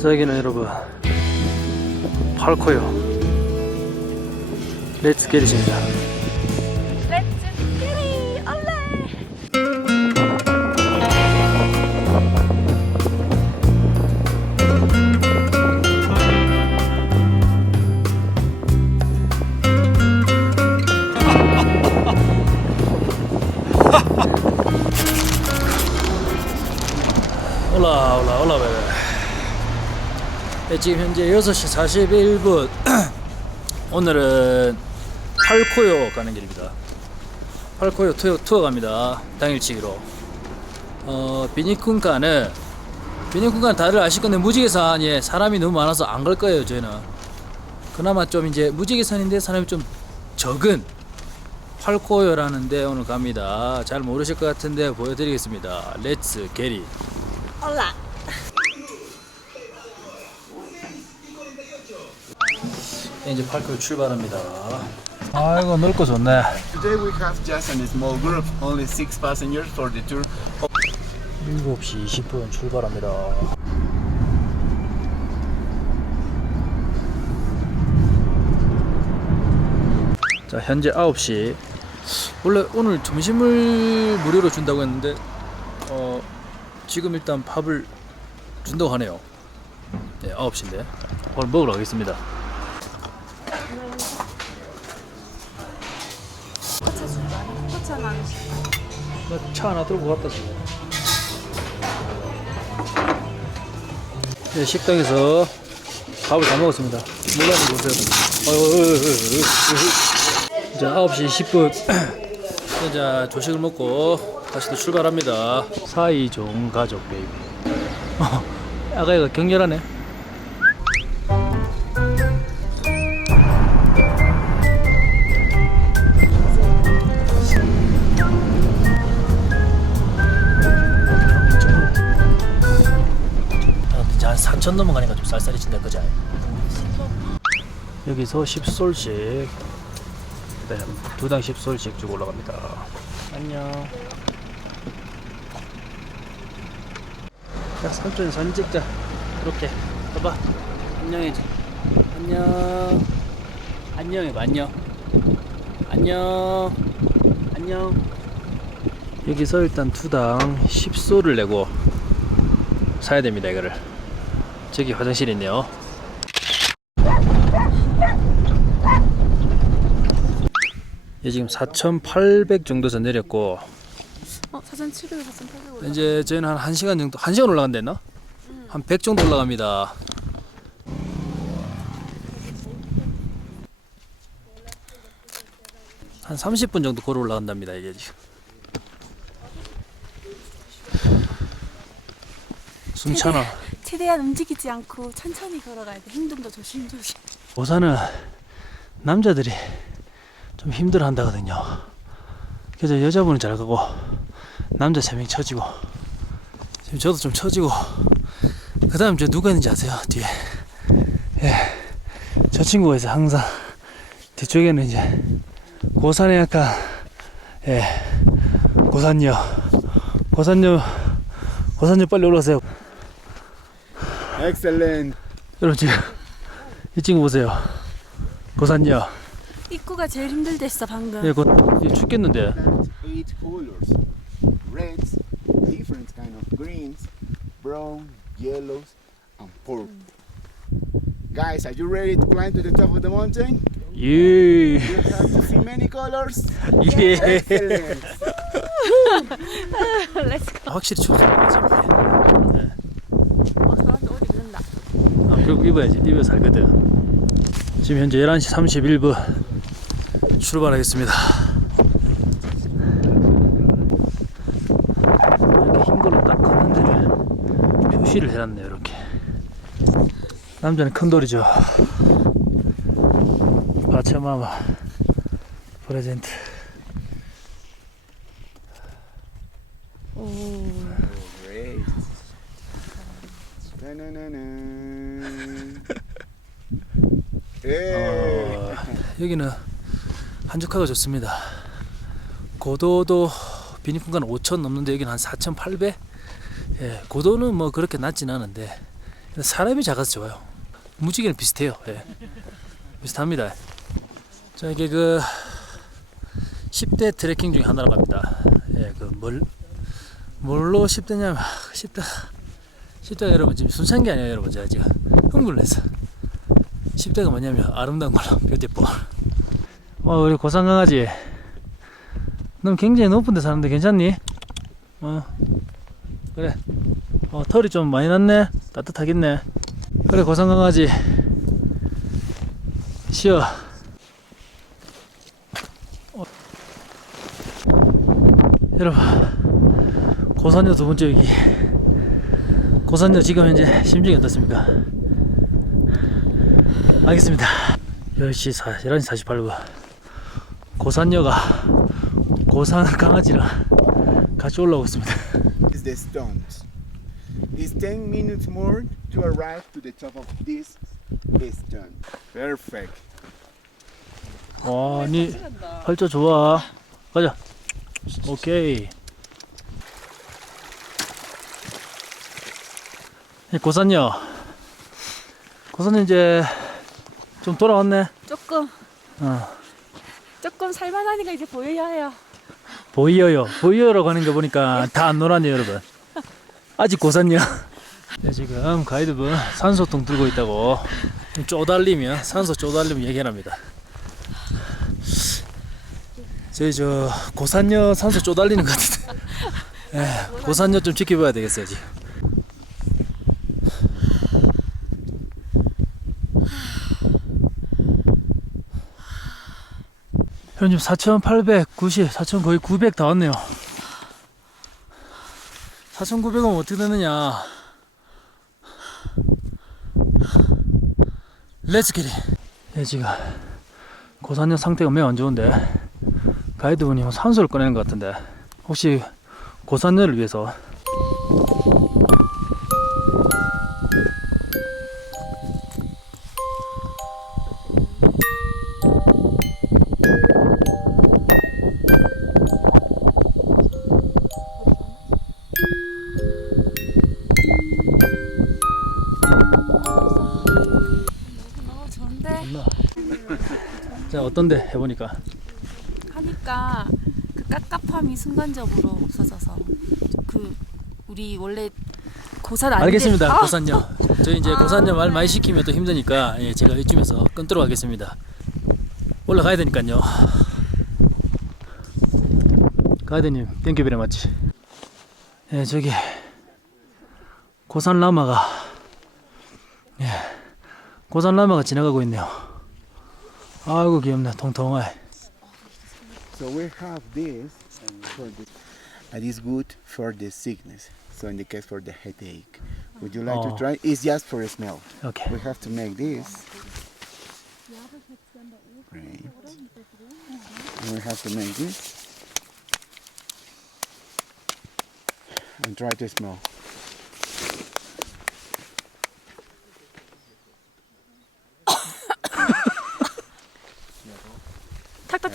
자 여기는 여러분 팔코요. 렛츠 게릿입니다 지금 현재 6시 41분. 오늘은 팔코요 가는 길입니다. 팔코요 투어, 투어 갑니다. 당일치기로. 어 비니쿤가는 비니쿤가 다들 아실 건데 무지개산 예 사람이 너무 많아서 안 갈 거예요 저희는. 그나마 좀 이제 무지개산인데 사람이 좀 적은 팔코요라는데 오늘 갑니다. 잘 모르실 것 같은데 보여드리겠습니다. 렛츠 게리 올라 이제 팔코요 출발합니다. 아이고 넓고 좋네. Today we have just a small group, only six passengers for the tour. 7시 20분 출발합니다. 자, 현재 9시. 원래 오늘 점심을 무료로 준다고 했는데 어, 지금 일단 밥을 준다고 하네요. 네, 9시인데. 오늘 먹으러 가겠습니다. 포차 줄까? 포차는 안 줘. 차 하나 들고 갔다 지금. 네, 식당에서 밥을 다 먹었습니다. 물란히 보세요. 이제 9시 10분. 자, 조식을 먹고 다시 또 출발합니다. 사이좋은 가족 베이비. 어, 아가 이거 격렬하네. 4천 넘어가니까 좀 쌀쌀해진다 그자 여기서 10솔씩 네, 두당 10솔씩 주고 올라갑니다. 안녕. 자 삼촌 사진 찍자. 이렇게. 봐봐. 안녕해지 안녕. 안녕해봐 안녕. 안녕. 안녕. 여기서 일단 두당 10솔을 내고 사야 됩니다 이거를 저기 화장실이 있네요 예, 지금 4,800 정도 전 내렸고 어, 4,700, 4,800 올라. 이제 저희는 한 1시간 정도 1시간 올라간다 했나? 한 100 정도 올라갑니다 한 30분 정도 걸어 올라간답니다 이게 지금 숨차나 최대한 움직이지 않고 천천히 걸어가야 돼. 힘듦도 조심조심. 오사는 남자들이 좀 힘들어 한다거든요. 그래서 여자분은 잘 가고 남자 세명 처지고 지금 저도 좀 처지고 그 다음 저 누가 있는지 아세요? 뒤에 예. 저 친구가 있어 항상 뒤쪽에는 이제 고산에 약간 예 고산녀 고산녀 고산녀 빨리 올라오세요 Excellent. 여러분 지금 이 친구 보세요 고산녀 입구가 제일 힘들댔어, 방금. 예, 곧 이제 죽겠는데. Eight colors. Reds, different kind of greens, brown, yellows, and purple. Guys, are you ready to climb to the top of the mountain? 예. You have to see many colors. 예. Excellent. 확실히 춥습니다 지금. 어, 사람들 옷 입는다. 아, 결국 입어야지. 입어 살거든. 지금 현재 11시 31분 출발하겠습니다. 이렇게 흰 걸로 딱 걷는 데를 표시를 해놨네요. 이렇게. 남자는 큰 돌이죠. 바차마마 프레젠트. 오. Hey. 어, 여기는 한적하고 좋습니다. 고도도 비니fun간 5천 넘는데 여기는 한 4,800. 예, 고도는 뭐 그렇게 낮진 않은데 사람이 작아서 좋아요. 무지개는 비슷해요. 예. 비슷합니다. 자 이게 그 10대 트레킹 중에 하나라고 합니다. 예, 그 뭘 뭘로 10대냐면 10대 10대가 여러분 지금 순수한 게 아니에요, 여러분 제가 지금 흥분을 했어. 10대가 뭐냐면 아름다운 걸로 뷰티풀. 어 우리 고산 강아지. 넌 굉장히 높은 데 사는데 괜찮니? 어 그래. 어 털이 좀 많이 났네. 따뜻하겠네. 그래 고산 강아지. 쉬어. 어. 여러분 고산여 두 번째 여기. 고산여 지금 현재 심정이 어떻습니까? 알겠습니다. 10시 4, 11시 48분. 고산여가 고산 강아지랑 같이 올라오고 있습니다. is the stones. It's 10 minutes more to arrive to the top of this stone. Perfect. 와, 니 활자 좋아. 가자. 오케이. 이 고산여. 고산여 이제 좀 돌아왔네. 조금 어. 조금 살만하니까 이제 보여야 해요. 보이어요. 보이어라고 하는 거 보니까 다 안 놀았네요, 여러분. 아직 고산요. 네, 지금 가이드분 산소통 들고 있다고 좀 쪼달리면 산소 쪼달리면 얘기합니다. 저희 저 고산요 산소 쪼달리는 것 같은데. 예, 고산요 좀 지켜봐야 되겠어요, 지금. 현재 4,890, 4,000 거의 900다 왔네요. 4,900원 어떻게 되느냐? 렛츠 기릿. 예, 지금 고산역 상태가 매우 안 좋은데 가이드분이 뭐 산소를 꺼내는 것 같은데 혹시 고산역을 위해서 어떤데 해보니까? 하니까 그 깝깝함이 순간적으로 없어져서 그 우리 원래 고산 아닌데 알겠습니다. 아, 고산역 저희 이제 고산역 말 많이 시키면 또 힘드니까 예, 제가 이쯤에서 끊도록 하겠습니다. 올라가야 되니까요. 가이드님 땡큐 베리 마치 예 저기 고산 라마가 예 고산 라마가 지나가고 있네요 아이고 귀엽네 통통해 So we have this for the, and it's good for the sickness. So in the case for the headache, would you like Oh. to try? It's just for a smell. 오케이 We have to make this. Right. And we have to make this. And try to smell.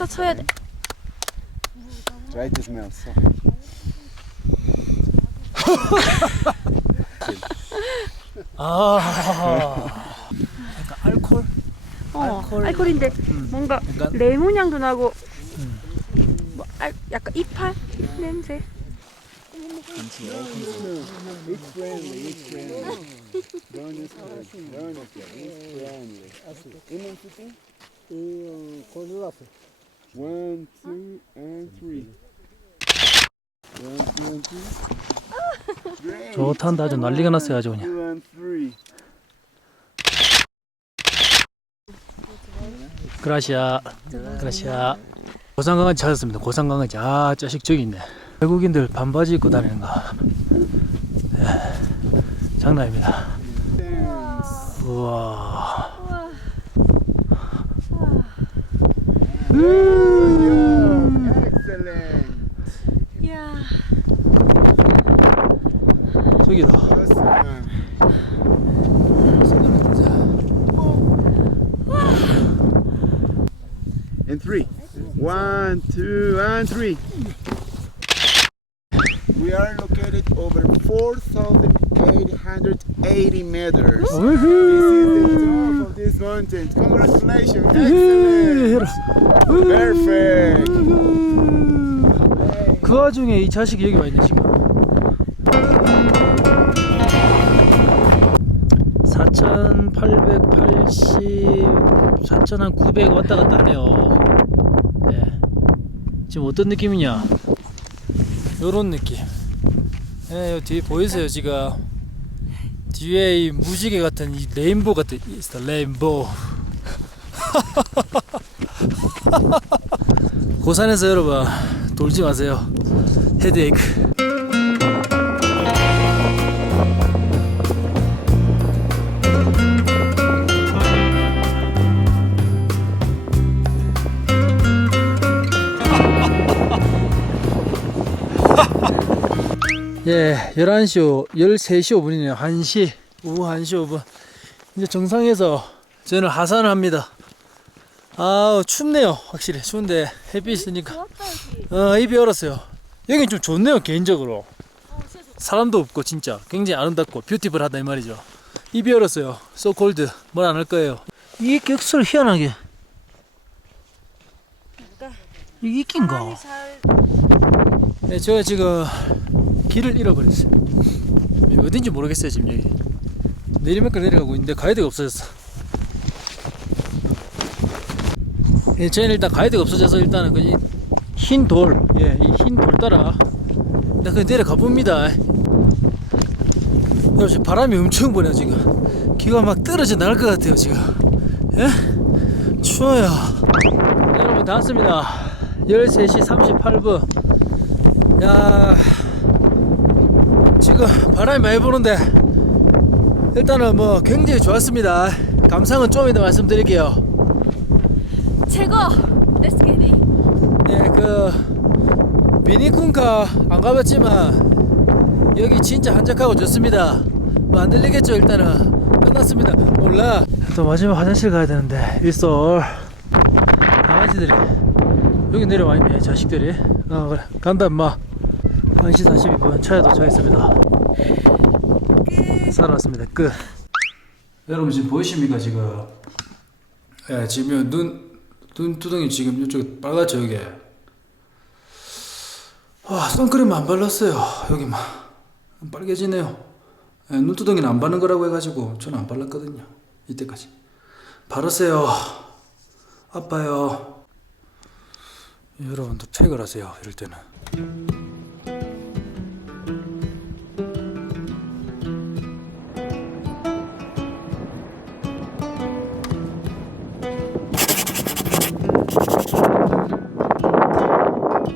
탁탁탁 쳐야 돼. Smell. So. 아 약간 알콜 어, 알코올. 알코올인데 음. 뭔가 약간 레몬 향도 나고 뭐 알, 약간 이팔 냄새. It's friendly, it's friendly. Friendly. One, two, and three. One, two, and three. Great. 좋단다 아주 난리가 났어요 아주 그냥 Two and three. 그라시아 그라시아 고산강아지 찾았습니다 고산강아지 아 자식 저기 있네 외국인들 반바지 입고 다니는 거 예, 장난입니다. 우와 Excellent. 이야. 저기다 Awesome. And three. One, two, and three. We are located over 4,880 meters. This is the top of this mountain. Congratulations! Excellent! Perfect! 그 와중에 이 자식이 여기 와 있네 지금. 4,880, 4,900 왔다 갔다 하네요. 예. 지금 어떤 느낌이냐? 요런 느낌. 예, 요 뒤에 보이세요 지금? 뒤에 이 무지개 같은 이 레인보우 같은 있어 레인보우. 고산에서 여러분 돌지 마세요. 헤드에이크. 예, 11시, 5, 13시 5분이네요. 1시, 오후 1시 5분. 이제 정상에서 저는 하산을 합니다. 아우, 춥네요. 확실히. 추운데 햇빛 있으니까. 어, 입이 얼었어요. 여긴 좀 좋네요, 개인적으로. 사람도 없고, 진짜. 굉장히 아름답고, 뷰티풀 하다, 이 말이죠. 입이 얼었어요. cold. 뭘안 할 거예요. 이게 격설 희한하게. 이게 있긴가? 잘 네, 제가 지금 길을 잃어버렸어요. 어딘지 모르겠어요, 지금 여기. 내리막길 내려가고 있는데 가이드가 없어졌어. 예, 저희는 일단 가이드가 없어져서 일단은 그 흰 돌, 예, 이 흰 돌 따라 일단 그 내려가 봅니다. 여러분, 지금 바람이 엄청 부네요, 지금. 귀가 막 떨어져 나갈 것 같아요, 지금. 예? 추워요. 여러분, 다 왔습니다. 13시 38분. 야 지금 바람이 많이 부는데 일단은 뭐 굉장히 좋았습니다. 감상은 좀 이따 말씀드릴게요. 최고. Let's get it. 예 그 비니쿤카 안 가봤지만 여기 진짜 한적하고 좋습니다. 뭐 안 들리겠죠 일단은. 끝났습니다. 몰라. 또 마지막 화장실 가야 되는데 일솔. 강아지들이 여기 내려와 있네 자식들이. 어 그래. 간다 임마 1시 42분 차에 도착했습니다. 살아왔습니다. 끝. 여러분 지금 보이십니까 지금? 예 지금 눈 눈두덩이 지금 이쪽에 빨갛죠 여기 와 선크림 안 발랐어요 여기만 빨개지네요. 예, 눈두덩이는 안 바른 거라고 해가지고 저는 안 발랐거든요 이때까지. 바르세요 아파요. 여러분도 팩을 하세요 이럴 때는